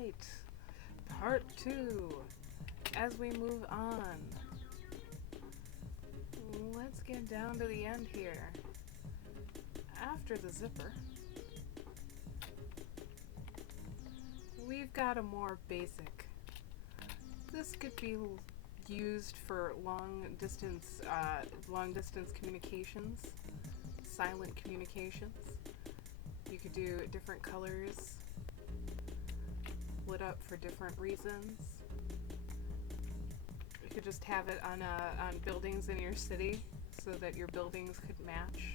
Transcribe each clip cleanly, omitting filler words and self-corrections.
light, part 2. As we move on, let's get down to the end here. After the zipper, we've got a more basic. This could be used for long distance communications, silent communications. You could do different colors, lit up for different reasons. You could just have it on buildings in your city so that your buildings could match.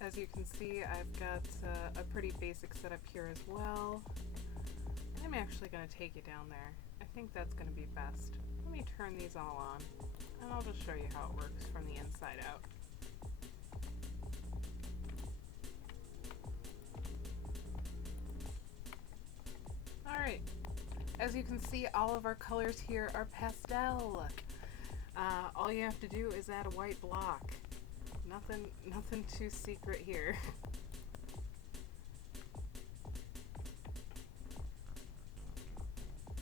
As you can see, I've got a pretty basic setup here as well. I'm actually going to take you down there. I think that's going to be best. Let me turn these all on, and I'll just show you how it works from the inside out. Alright, as you can see, all of our colors here are pastel. All you have to do is add a white block. Nothing too secret here.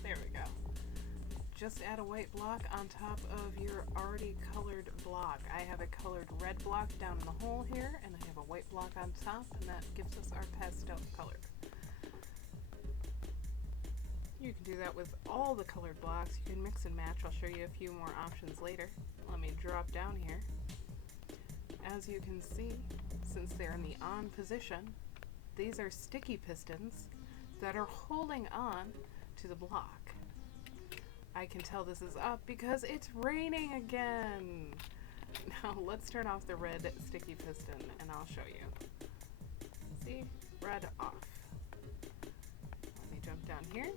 There we go. Just add a white block on top of your already colored block. I have a colored red block down in the hole here, and I have a white block on top, and that gives us our pastel color. You can do that with all the colored blocks. You can mix and match. I'll show you a few more options later. Let me drop down here. As you can see, since they're in the on position, these are sticky pistons that are holding on to the block. I can tell this is up because it's raining again. Now let's turn off the red sticky piston and I'll show you. See? Red off. Let me jump down here.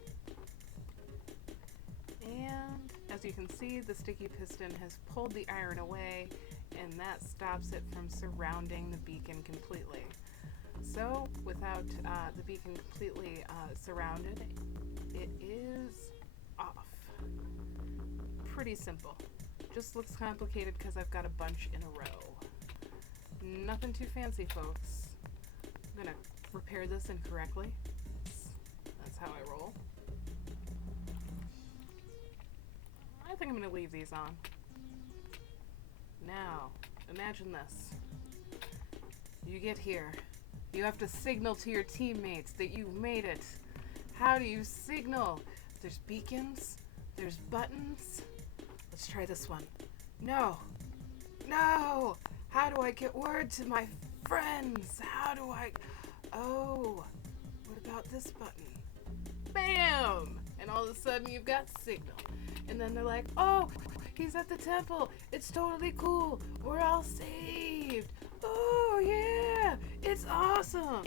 And as you can see, the sticky piston has pulled the iron away, and that stops it from surrounding the beacon completely. So without the beacon completely surrounded, it is off. Pretty simple. Just looks complicated because I've got a bunch in a row. Nothing too fancy, folks. I'm gonna repair this incorrectly. That's how I roll. I think I'm gonna leave these on. Now, imagine this. You get here. You have to signal to your teammates that you made it. How do you signal? There's beacons. There's buttons. Let's try this one. No. No! How do I get word to my friends? How do I... Oh, what about this button? Bam! And all of a sudden you've got signal. And then they're like, oh, he's at the temple. It's totally cool. We're all saved. Oh yeah, it's awesome.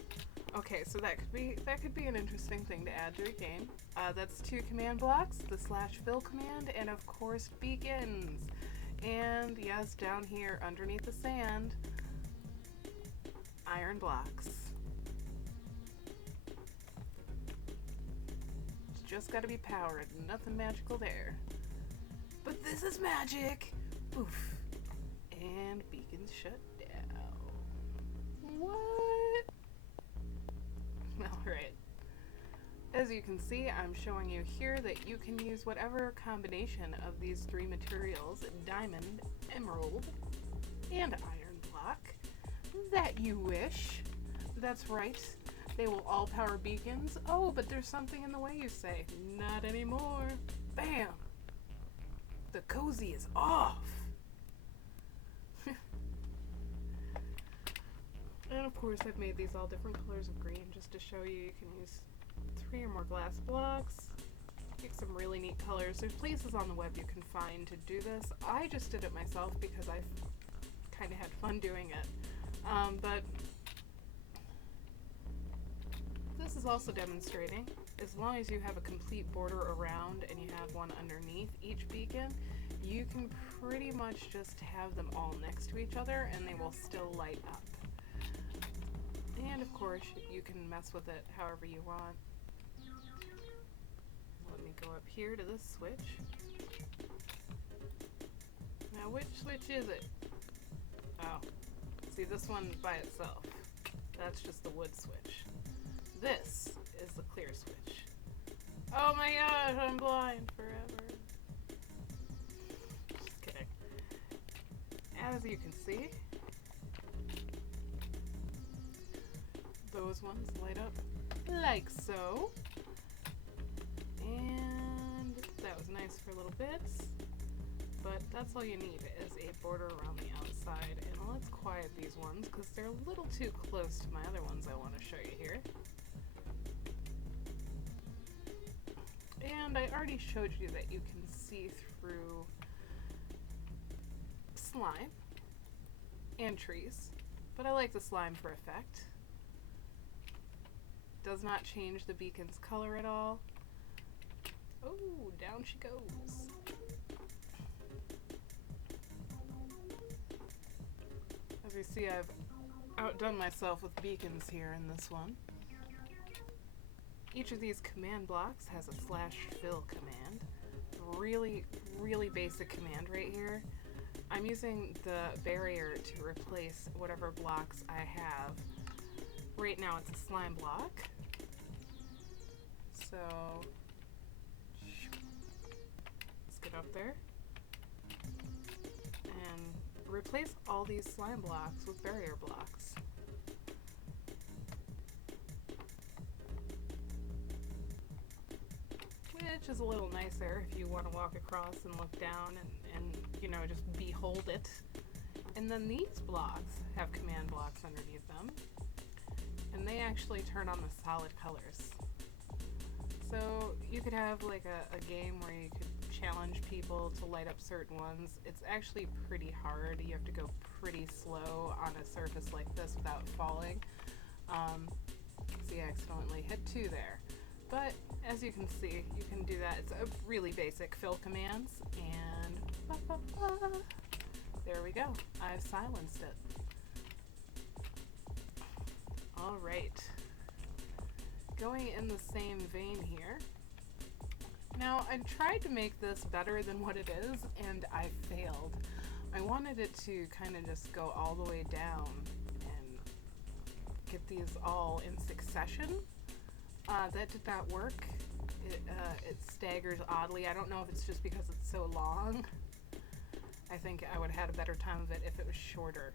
Okay, so that could be an interesting thing to add to a game. That's 2 command blocks, the /fill command, and of course beacons. And yes, down here underneath the sand, iron blocks. It's just got to be powered. Nothing magical there. But this is magic! Poof. And beacons shut down. What? Alright. As you can see, I'm showing you here that you can use whatever combination of these 3 materials, diamond, emerald, and iron block, that you wish. That's right. They will all power beacons. Oh, but there's something in the way, you say. Not anymore. Bam! The cozy is off! And of course I've made these all different colors of green just to show you can use 3 or more glass blocks. Pick some really neat colors. There's places on the web you can find to do this. I just did it myself because I've kind of had fun doing it. But this is also demonstrating, as long as you have a complete border around and you have one underneath each beacon, you can pretty much just have them all next to each other and they will still light up. And of course, you can mess with it however you want. Let me go up here to this switch. Now which switch is it? Oh, see this one by itself. That's just the wood switch. This is the clear switch. Oh my gosh, I'm blind forever. Just kidding. As you can see, those ones light up like so. And that was nice for little bits. But that's all you need is a border around the outside. And let's quiet these ones because they're a little too close to my other ones I want to show you here. And I already showed you that you can see through slime and trees, but I like the slime for effect. Does not change the beacon's color at all. Oh, down she goes. As you see, I've outdone myself with beacons here in this one. Each of these command blocks has a /fill command. Really, really basic command right here. I'm using the barrier to replace whatever blocks I have. Right now it's a slime block. So let's get up there and replace all these slime blocks with barrier blocks. Which is a little nicer if you want to walk across and look down and you know, just behold it. And then these blocks have command blocks underneath them, and they actually turn on the solid colors. So you could have like a game where you could challenge people to light up certain ones. It's actually pretty hard. You have to go pretty slow on a surface like this without falling. See, I accidentally hit 2 there. But as you can see, you can do that. It's a really basic fill commands, and there we go. I've silenced it. All right. Going in the same vein here. Now, I tried to make this better than what it is, and I failed. I wanted it to kind of just go all the way down and get these all in succession. That did not work. It staggers oddly. I don't know if it's just because it's so long. I think I would have had a better time of it if it was shorter.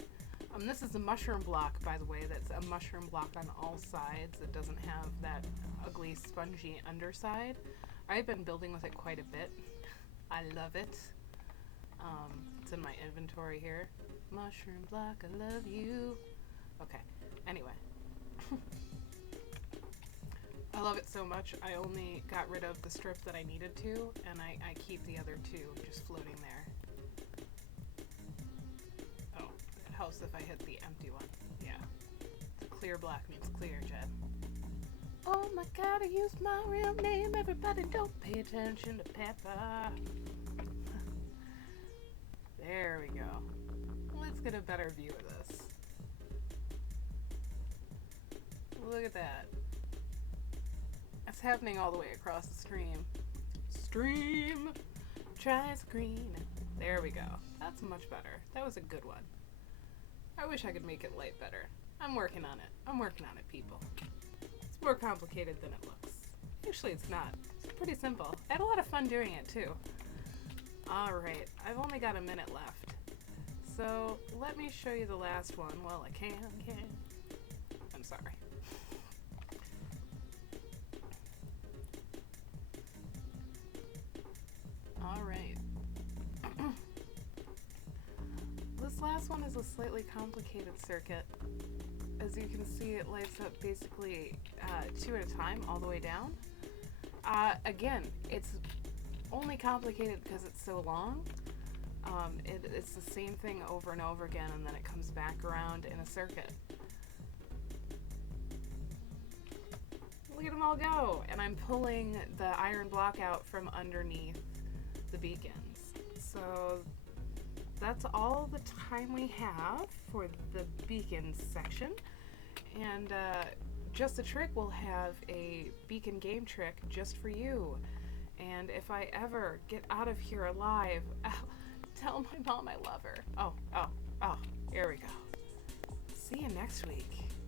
This is a mushroom block, by the way. That's a mushroom block on all sides. It doesn't have that ugly, spongy underside. I've been building with it quite a bit. I love it. It's in my inventory here. Mushroom block, I love you. Okay, anyway. I love it so much, I only got rid of the strip that I needed to, and I keep the other 2 just floating there. Oh, it helps if I hit the empty one. Yeah. The clear block means clear, Jed. Oh my god, I used my real name. Everybody don't pay attention to Peppa. There we go. Let's get a better view of this. Look at that. It's happening all the way across the stream. Stream! Try screen. There we go. That's much better. That was a good one. I wish I could make it light better. I'm working on it. I'm working on it, people. It's more complicated than it looks. Actually, it's not. It's pretty simple. I had a lot of fun doing it, too. Alright, I've only got a minute left. So, let me show you the last one. Well, I can. I'm sorry. Alright. This last one is a slightly complicated circuit. As you can see, it lights up basically 2 at a time all the way down. Again, it's only complicated because it's so long. It's the same thing over and over again, and then it comes back around in a circuit. Look at them all go! And I'm pulling the iron block out from underneath the beacons. So that's all the time we have for the beacons section. And Just a Trick will have a beacon game trick just for you. And if I ever get out of here alive, I'll tell my mom I love her. Oh, here we go. See you next week.